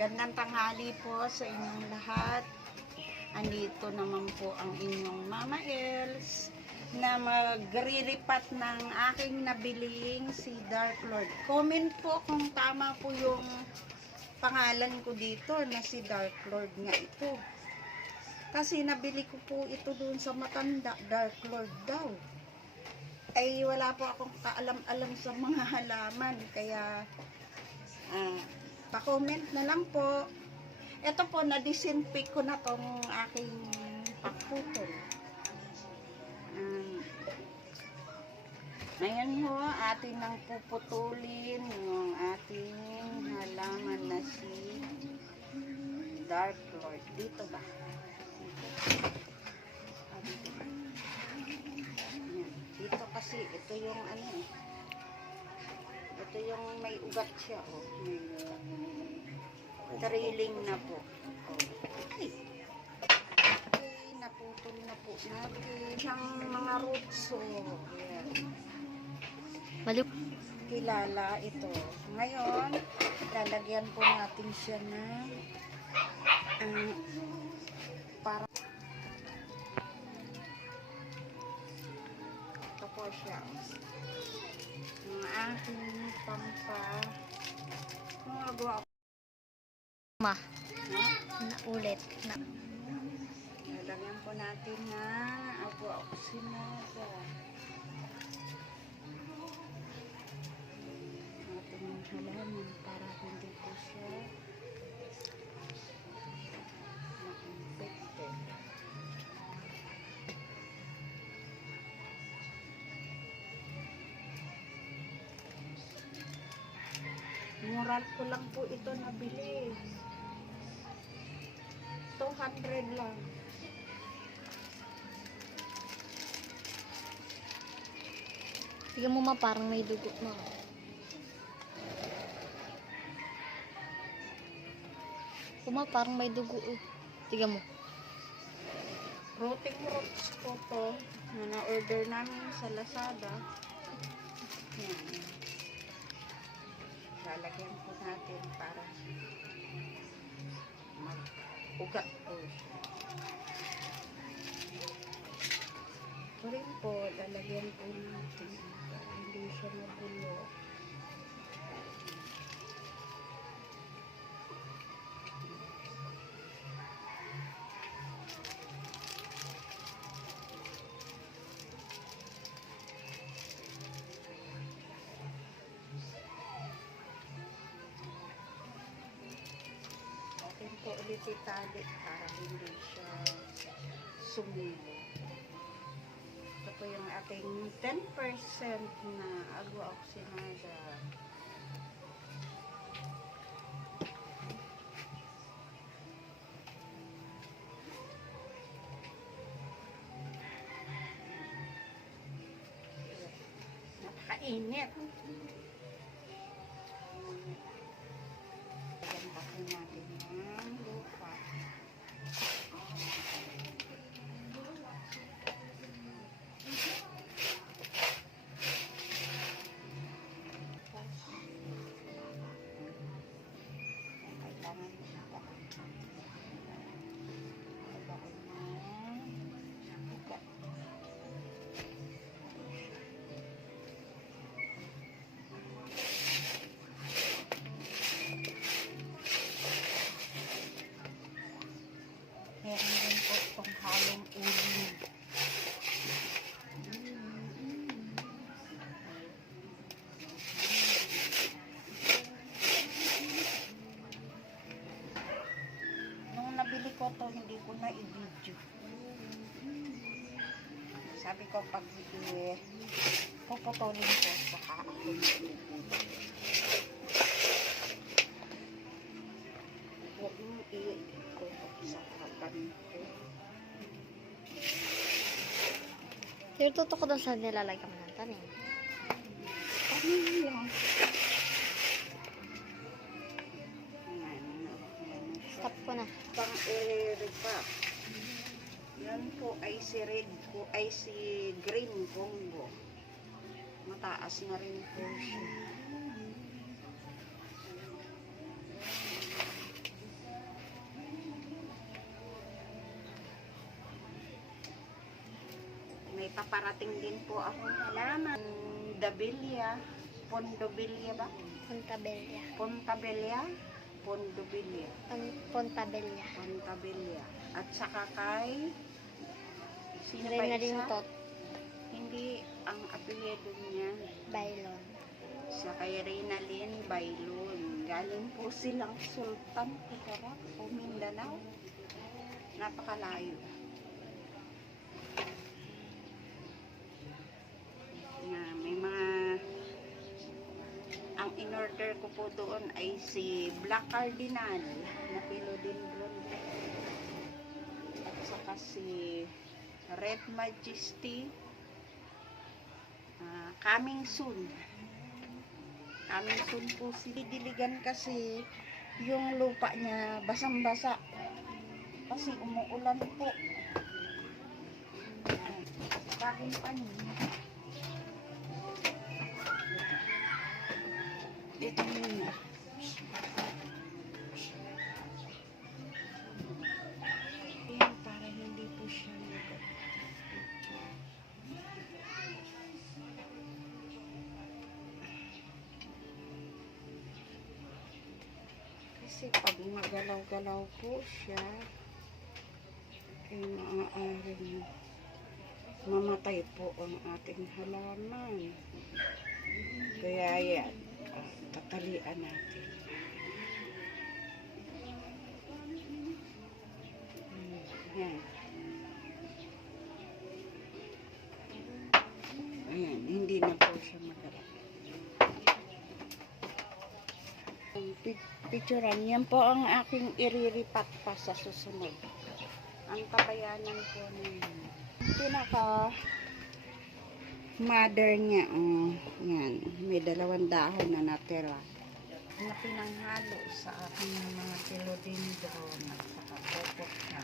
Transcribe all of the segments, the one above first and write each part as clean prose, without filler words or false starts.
Magandang tanghali po sa inyong lahat. Andito naman po ang inyong Mama Els na magriripat ng aking nabiling si Dark Lord. Comment po kung tama po yung pangalan ko dito na si Dark Lord nga ito. Kasi nabili ko po ito doon sa matanda, Dark Lord daw. Ay wala po akong kaalam-alam sa mga halaman, kaya pa-comment na lang po. Ito po, na-disinfect ko na tong aking pagputol. Ngayon ho, atin nang puputulin yung ating halaman na si Dark Lord. Dito ba? Dito kasi, ito yung ano eh. Ito yung may ugat siya, oh. May trailing na po. Oh. Ay. Okay, naputol na po natin. Siyang mga roots, oh. Malip. Kilala ito. Ngayon, lalagyan po natin siya ng para ito po siya. Ang aking gumagawa ako. Ma. Na ulit. Na. Lalagyan po natin na agua-oxinosa. Ating halaman para hindi po siya ma-infected. Moral ko lang po ito nabili. 200 lang. Tignan mo ma, parang may dugo na. Ma, parang may dugo eh. Tignan mo. Rooting roots po to na na-order namin sa Lazada. Yan. Lalagyan po natin para mag-ugat po siya. Ito rin po, lalagyan po natin para hindi siya magulo. Po ulit itali para hindi siya sumulo. Ito po yung ating 10% na agua-oxinosa. Napakainit. Ganda po natin yung lupa. Kailangan ito. Meron din po itong halong uling. Nung nabili ko to, hindi ko na i-video. Sabi ko pag puputulin ko, baka ako na-video. Huwag mo i-ikot sa kaban ko. Pero tutok ko doon sa nilalagyan mo ng tanim. Tanim lang. Stop ko na. Pang-repack. Yan po ay si red ko, ay si green Congo. Mataas na rin po siya. paparating din po akong halaman. Dabilia, Pondobilia ba? Pontabella. Pontabella? Pondobilia. Pontabella. Pontabella. At saka kay sino pa Rin na rin isa? tot. Hindi ang apelyido niya. Bailon. Sa kay Reynalyn Bailon. Galing po silang Sultan Kudarat o Mindanao. Napakalayo. May mga ang in-order ko po doon ay si Black Cardinal na philodendron at saka si Red Majesty, coming soon po si Diligan kasi yung lupa niya basang-basa kasi umuulan po. Bagong panin. Ito muna. Ayan, para hindi po siya kasi pag magalaw-galaw po siya ay maaaring mamatay po ang ating halaman. Kaya yan, tatalian natin. Yan. Ayan, hindi na po siya magalaw. Picturean, yan po ang aking iriripat pa sa susunod. Ang kabayanan po namin. Pinaka mother niya, yan, may 2 dahon na natira na pinanghalo sa aking mga philodendron at saka popot na.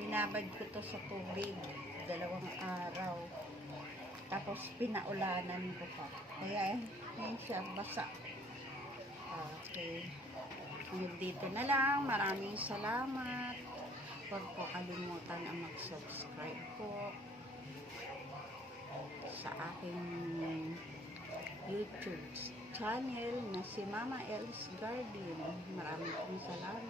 Binabad ko to sa tubig 2 araw tapos pinaulanan ko pa kaya yan siya basa. Okay, dito na lang, maraming salamat. Huwag po kalimutan ang mag-subscribe po sa aking YouTube channel na si Mama Els Garden. Maraming salamat.